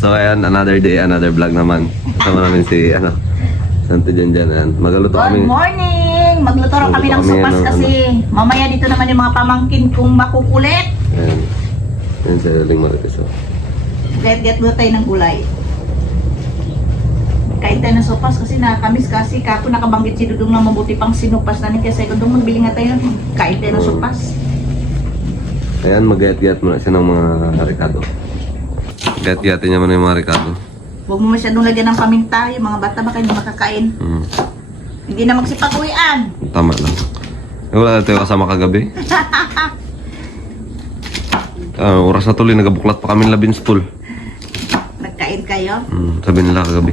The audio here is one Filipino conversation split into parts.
So ayan, another day, another vlog naman. Kasama namin si, Santo Janjan. Ayan, magluto kami. Good morning! Magluto raw kami ng sopas kasi mamaya dito naman yung mga pamangkin kong makukulit. Ayan. Ayan sa Ling Marites. Get mo tayo ng gulay. Kain tayo ng sopas kasi nakakamiss kasi kako nakabanggit si Dudong na mabuti pang sinupas namin kasi Dudong magbili nga tayo. Kain tayo ng sopas. Ayan, mag-gayat-gayat muna siya ng mga Ricardo. Gayat-gayatin niya muna yung mga Ricardo. Huwag mo masyadong lagyan ng paminta. Yung mga bata baka hindi makakain. Hindi na magsipag-uwian. Tama lang. Wala na tayo kasama kagabi. Oras na tuloy, nagabuklat pa kami ng Labin School. Nagkain kayo? Sabi nila kagabi,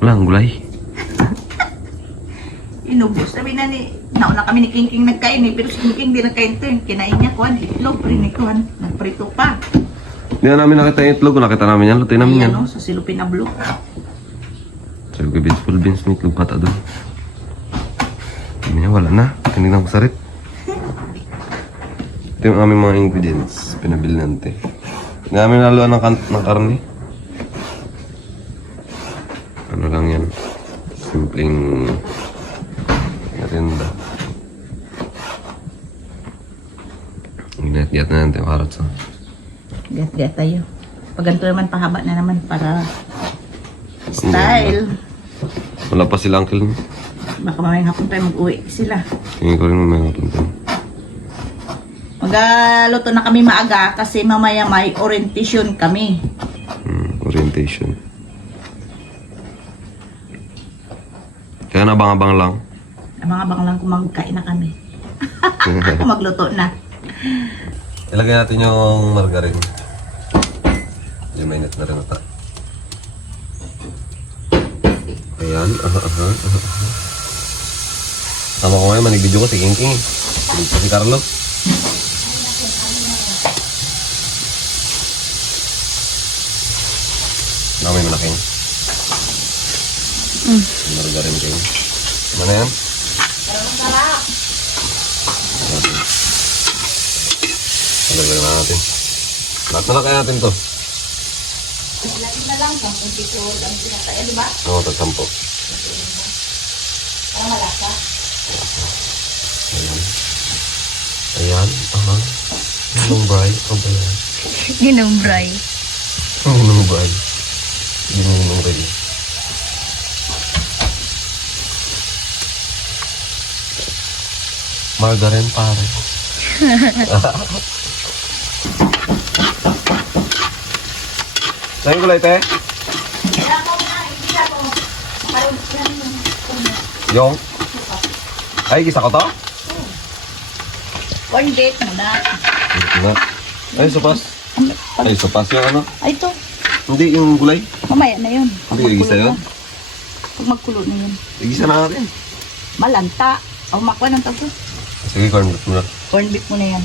wala, ang gulay. Inubos. Sabi na ni, nauna kami ni King King nagkain eh. Pero si King King di nagkain to. Kinain niya kuhan. Itlog, prinikuhan. Nagprito pa. Hindi na namin nakita yung itlog. Nakita namin yan. Lutin namin yan. Ayan o, sa silupin na blue. Sabi ko, full beans, may itlog pata doon. Sabi niya, wala na. Hindi na ako sarit. Ito yung aming mga ingredients. Pinabili natin. Hindi namin naluan ng karne. Ano lang yan. Simpleng natinda. Ginat-gat na natin yung carrots. Gat-gat tayo. Pag ganito naman, pahaba na naman para style. Wala pa sila uncle. Baka mamayang hapon tayo mag-uwi sila. Tingin ko rin mamaya natin. Magluto na kami maaga kasi mamaya may orientation kami. Orientation. Kaya nabang-abang lang. Abang-abang lang kung magkain na kami. Magluto na. Ilagay natin yung margarine. Hindi mainit na rin ata. Ayan. Tama ko ngayon, manig-video ko si King King. Hindi pa si Carlo. Nakamay mo na King. Margarine King. Ano na yan? Sarap! Lagyan na natin. Lahat na lang kaya natin to. Lagi na lang kung dito lang pinataya, di ba? Oo, tagsampo. Para malasa. Ayan. Ayan. Ginumbray. Ano ba yan? Ginumbray. Ginumbray. Ginumbray. Margarine pare. Saan yung gulay, te? Yung? Ay, gisa ko to? Corn beef muna. Nga. Ay, sopas. Ay, sopas yung ano? Ay, ito. Hindi, yung gulay. Mamaya na yun. Hindi, igisa yun? Pag magkulo na yun. Igisa na natin. Malanta. O makwa ng tago. Sige, corn beef muna. Corn beef muna yan.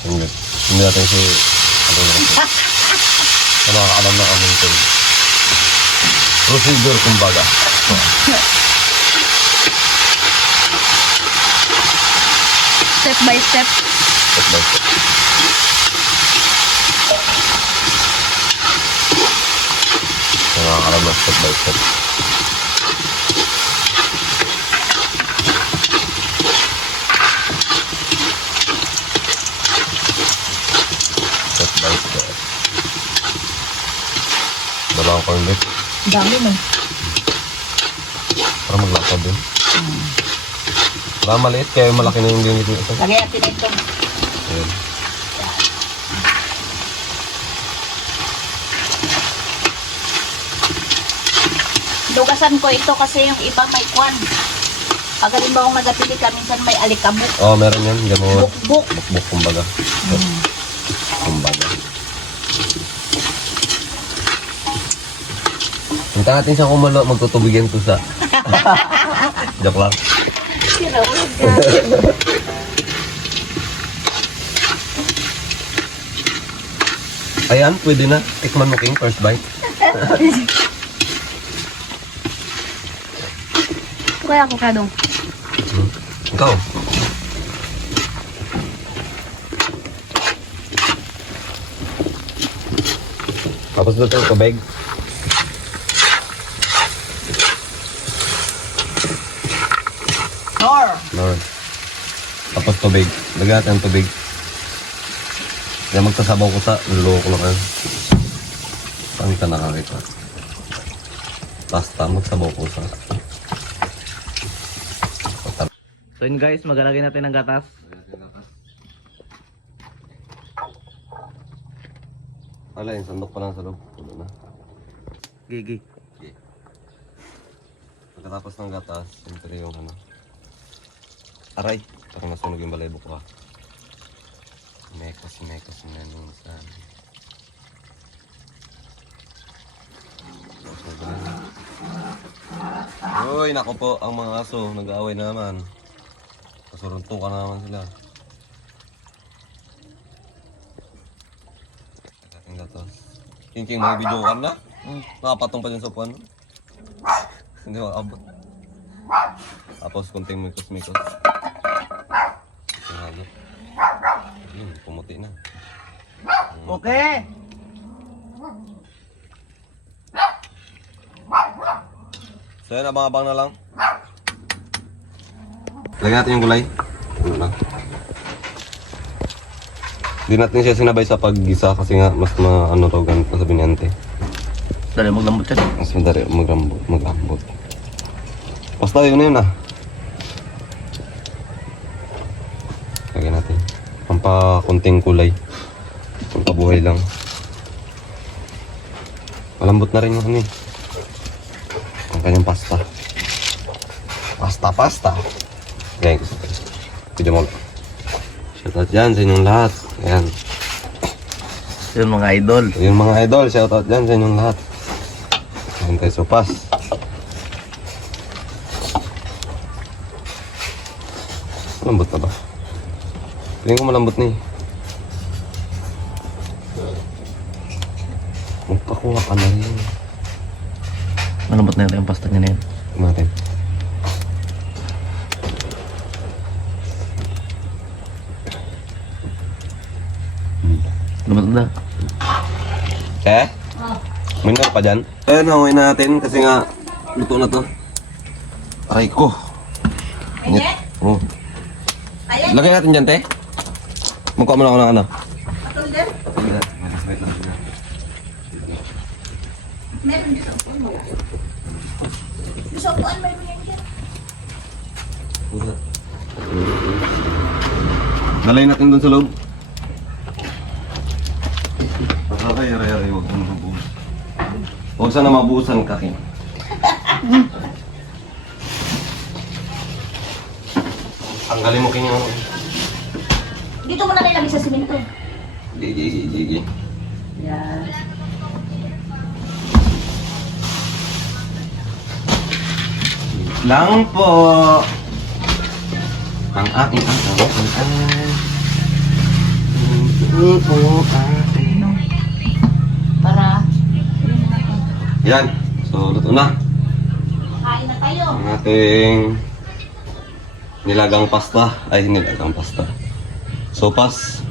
Corn beef. Hindi natin si... Ano na ito? Sa makakaalam na kami ito. Procedure, kumbaga. Step by step. Step by step. Sa makakaalam na step by step. Step by step. Dalawang corn beef. Dami mo. Para maglakad din. Baka maliit kaya malaki na yung ginit nito. Lagay natin ito. Ayan. Lugasan ko ito kasi yung iba may kwan. Pag halimbawa magapili ka, minsan may alikabok. Oo, meron yan. Gano'n. Bukbuk. Bukbuk, kumbaga. Kumbaga. Punta natin sa kumalo, magtutubigyan to sa... Joke lang. Sinawag ka. Ayan, pwede na. Tikman mo King, first bite. Kaya ako kadong. Ikaw. Tapos dito yung tubig. Lord. Tapos tubig. Lagyan natin ang tubig. Kaya magsasabaw ko sa luloko lang yan. Saan ka nakakita? Basta magsabaw ko sa... So yun guys, maglalagay natin ng gatas. Wala yung sandok pa lang sa loob. Wala na. Gigi. Okay. Pagkatapos ng gatas, siyempre yung ano. Aray! Parang nasunog yung balaybo ko ha. Mekos na minsan. Uy, nako po, ang mga aso, nag-aaway na naman. Kasuruntukan na naman sila. Ating gatas. King, may video ka na? Nakapatong pa dyan sa puwan. Hindi makabot. Tapos kunting mikos-mikos. Yun, pumuti na. Okay. So yan, abang-abang na lang. Lagyan natin yung gulay. Ano lang. Hindi natin siya sinabay sa paggisa kasi nga mas ano raw ganito sabi ni ante. Dali maglambot yan. Mas madali maglambot. Basta yun na yun ah. Lagyan natin. Pampakunting kulay. Pampabuhay lang. Malambot na rin yung ano eh. Ang kanyang pasta. Pasta. Ganyan gusto ko. Video mo. Shoutout dyan sa inyong lahat. Ayan. Yun mga idol. Yung mga idol, shoutout dyan sa inyong lahat. Ayan tayo sopas. Malambot na ba? Tingin ko malambot na eh. Magpakuha ka na rin. Malambot na yung pasta niya na yun. Tingnan natin. Malambot na. Minor pa dyan. Ayan, hawain natin kasi nga luto na to. Aray ko. Ayan? Oh. Ayan? Lagay natin dyan, te. Magkuha mo lang ako ng ano. Atol din? Meron dito. Sa upuan, mayroon yan dyan. Nalay natin dun sa loob. Aray, huwag mo mabuhos. Huwag sana mabuhusan ka, Kim. Tanggalin mo Kim yung... Dito mo na nilagay sa simento. Gigi. Yan. Lang po. Ang aking asawa ay... Hindi po ate. Para Yan. So, luto na. kain na tayo. Ang ating nilagang pasta. Ay, nilagang pasta. Sopas.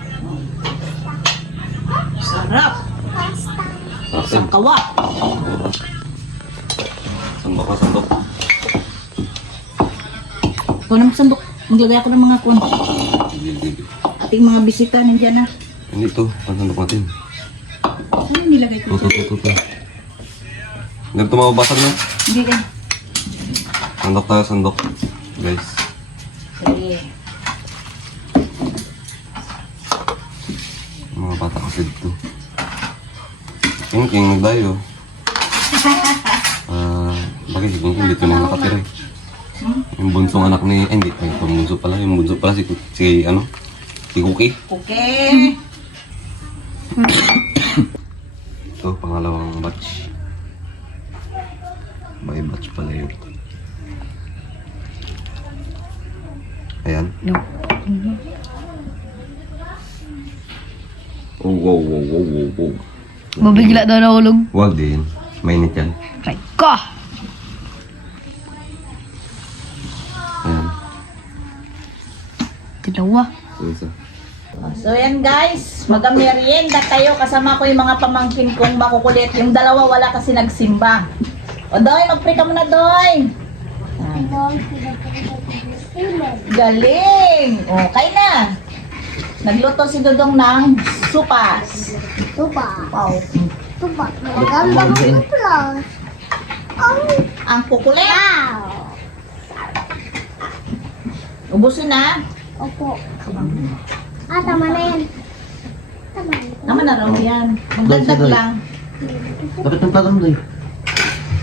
Sarap. Asin. Kawa. Sandok na sandok. Ito naman sandok. Maglagay ako ng mga kun. Gigi. Ating mga bisita nandiyan na. Hindi ito. Sandok natin. Ano nilagay ko? Ito. Hindi ito mababasag na. Hindi ka. Sandok tayo, sandok. Guys. Sige. Mga bata kasi dito. King, nagdayo. Bakit si King dito na nakatira eh. Yung bunsong anak ni... Ay, hindi. Yung bunso pala. Yung bunso pala si Cookie. Okay. Ito, pangalawang batch. May batch pala yun. Ayan. No. Oh, wow. Mabigla daw nahulog. Huwag din. Mainit yan. Right ko! Ayan. Dalawa. Ito isa. So yan guys, mag-merienda tayo. Kasama ko yung mga pamangkin kong makukulit. Yung dalawa wala kasi nagsimba. O Doy, mag-pray ka muna Doy. Galing! O, kain na. Nagluto si Dudong ng supas. Tuba. Wow. Tuba. Magandang plus. Ang kukulit. Wow. Ubusin na. Opo. Tama na yan. Tama na. Naman na raw yan. Magdagdag Doy. lang. Kapit ng plato mo, Doy.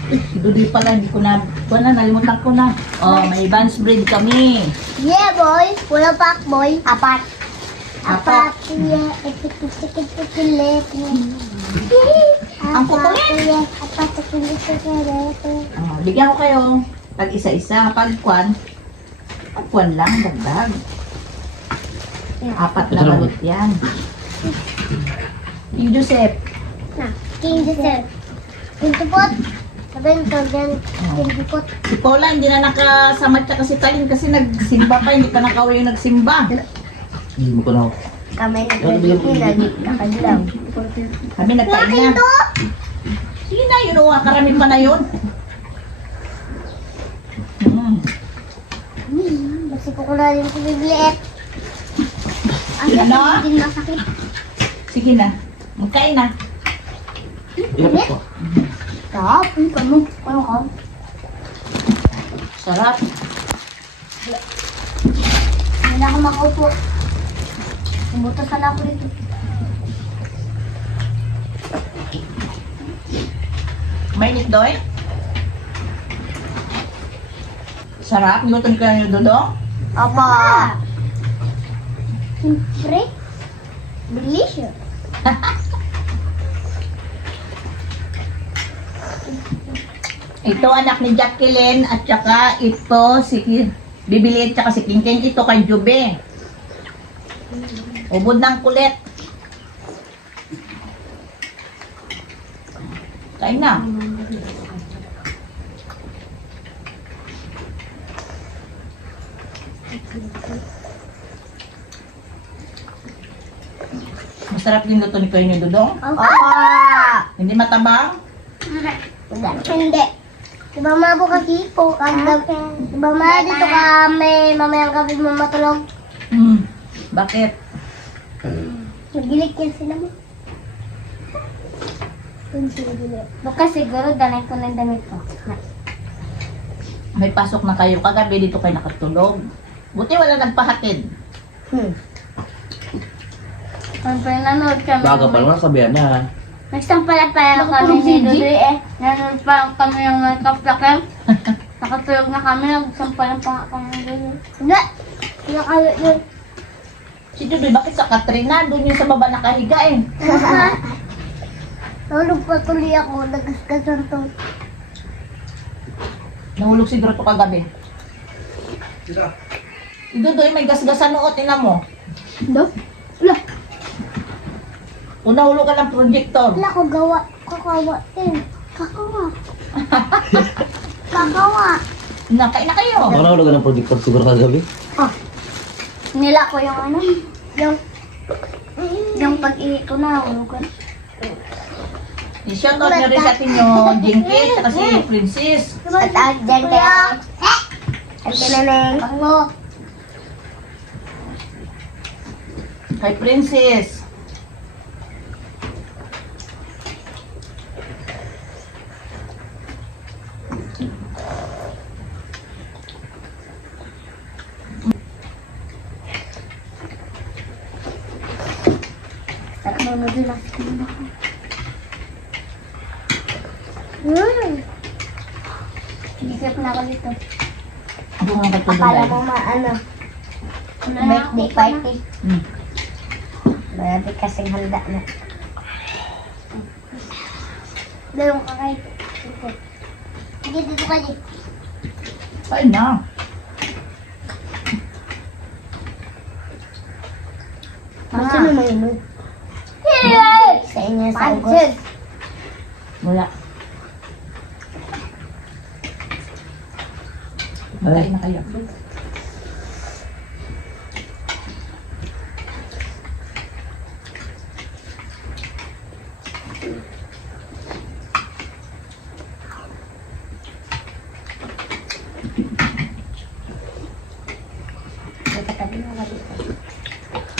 Si Dudoy pala, hindi ko na, nalimutan ko na. Oh, may buns bread kami. Yeah, boy. Pula pak, boy. Apat. Apat. Yeah. Itik-itik-itik-itik. Ang kukulit. Yeah. Apat. Itik-itik-itik-itik. Oh, bigyan ko kayo. Pag isa-isa, pag kwan lang, dagdag. Apat na balut yan. Yung Joseph. Na. King Joseph. King Tupot. Sabihin ko din. King Tupot. Si Paula hindi na nakasama siya kasi Talin kasi nagsimba pa, hindi pa nakauwi yung nagsimba. Hindi mo ko na ako. Kami nag-ready. Nakadlam. Kami nagkain na. Sige na, yun o, karami pa na yun. Basta ko na rin sa bibliet. Ang Ano? hindi masakit. Sige na, magkain na. Ilapit ko. Stop. Ano ka? Sarap. Hindi na ako makaupo. Butasan ako dito. Mainit doy? Sarap, niluto ni kayo Dodong? Apa? Siyempre. Delicious. Ito anak ni Jacqueline at saka ito si Bibili at saka si Kingking. Ito kay Jube. Ubod ng kulit. Kain na. Masarap din luto ni Kuya Dudong. Apa? Hindi matabang. Hindi. Diba mabo kasi po? Diba ma dito kami mamayang gabi mo matulog? Bakit? Nagilik yan sila mo. Bukas siguro danay ko ng damit ko. May pasok na kayo kagabi dito kayo nakatulog. Buti wala nagpahatid. Ang nanood kami. Baga pa lang sabihan niya. Nagsampalapaya kami ni Dudoy eh. Nanood pa kami ng kaplakem. Nakatulog na kami, nagsampalan pa kami ng Dudoy. Hindi! Nakalo yun. Si Judy, bakit sa Katrina? Doon yung sa baba nakahiga eh. Nahulog pa tuloy ako, nagasgasan to. Nahulog siguro to kagabi. Si Dudoy, may gasgasan noot, ina mo. No? Wala. Kung nahulog ka ng projector. Wala ko gawa. Kakawa din. Kakawa. Kakawa. Nakain na kayo. Ako nahulog ng projector siguro kagabi. Nila ko yung ano? Yung pag-ihi ko na, hulugan. I-shoutout nyo rin sa atin yung Jinky at si Princess. At dyan kaya. At tinaneng. Ako. Kay Princess. At mamudulas ko na ako. Isip na ako dito. Ako nga kay Akala Tudulan. mo maano? Birthday party. Marami kasing handa na. Dalawang kakay. Sige, dito ka di. Kain na. Gusto na mainod. Sa inyo sa ugos. Wala. Kain na kayo.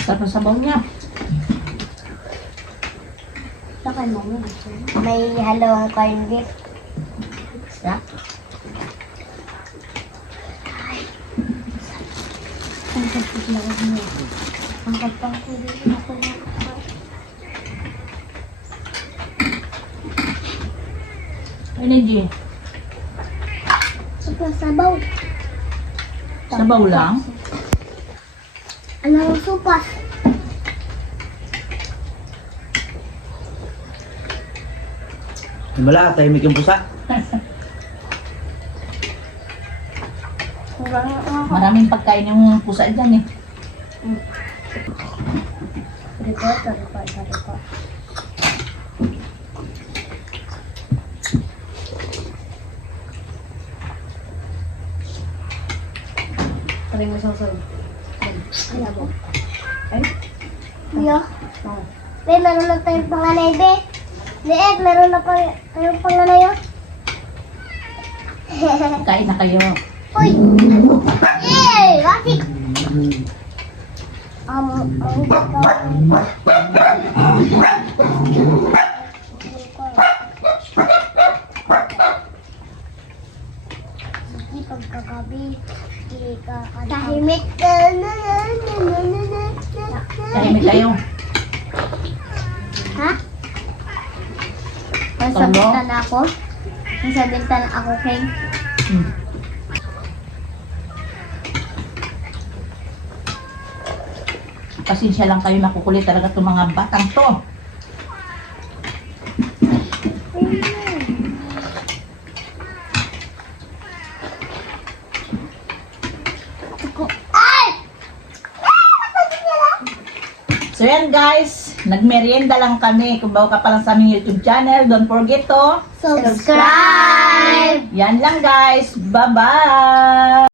Sarap ang sabaw niya. May halong corn beef. Yeah. Ang kapit na mo. Ang kapang ko din ako na. Energy. Sabaw. Sabaw lang. Anong supas? Wala, tahimik yung pusa. Maraming pagkain yung pusa dyan eh. Report. Sabi mo sasal. Ayaw mo. Yo. Be, meron na tayong panganay, be. Leeg, meron na tayong panganay, oh. Kain na kayo. Uy! Yay! Wasik! Sige, pagkagabi, tahimik ka na. Tahimik kayo. Ha? Nasa Talo? bintana ako? Nasa bintana ako, King? Hmm. Pasensya lang kayo, nakukulit talaga itong mga batang to. Ay! So yan guys, nagmerienda lang kami. Kung bago ka pa lang sa aming YouTube channel, don't forget to Subscribe! Yan lang guys. Bye-bye!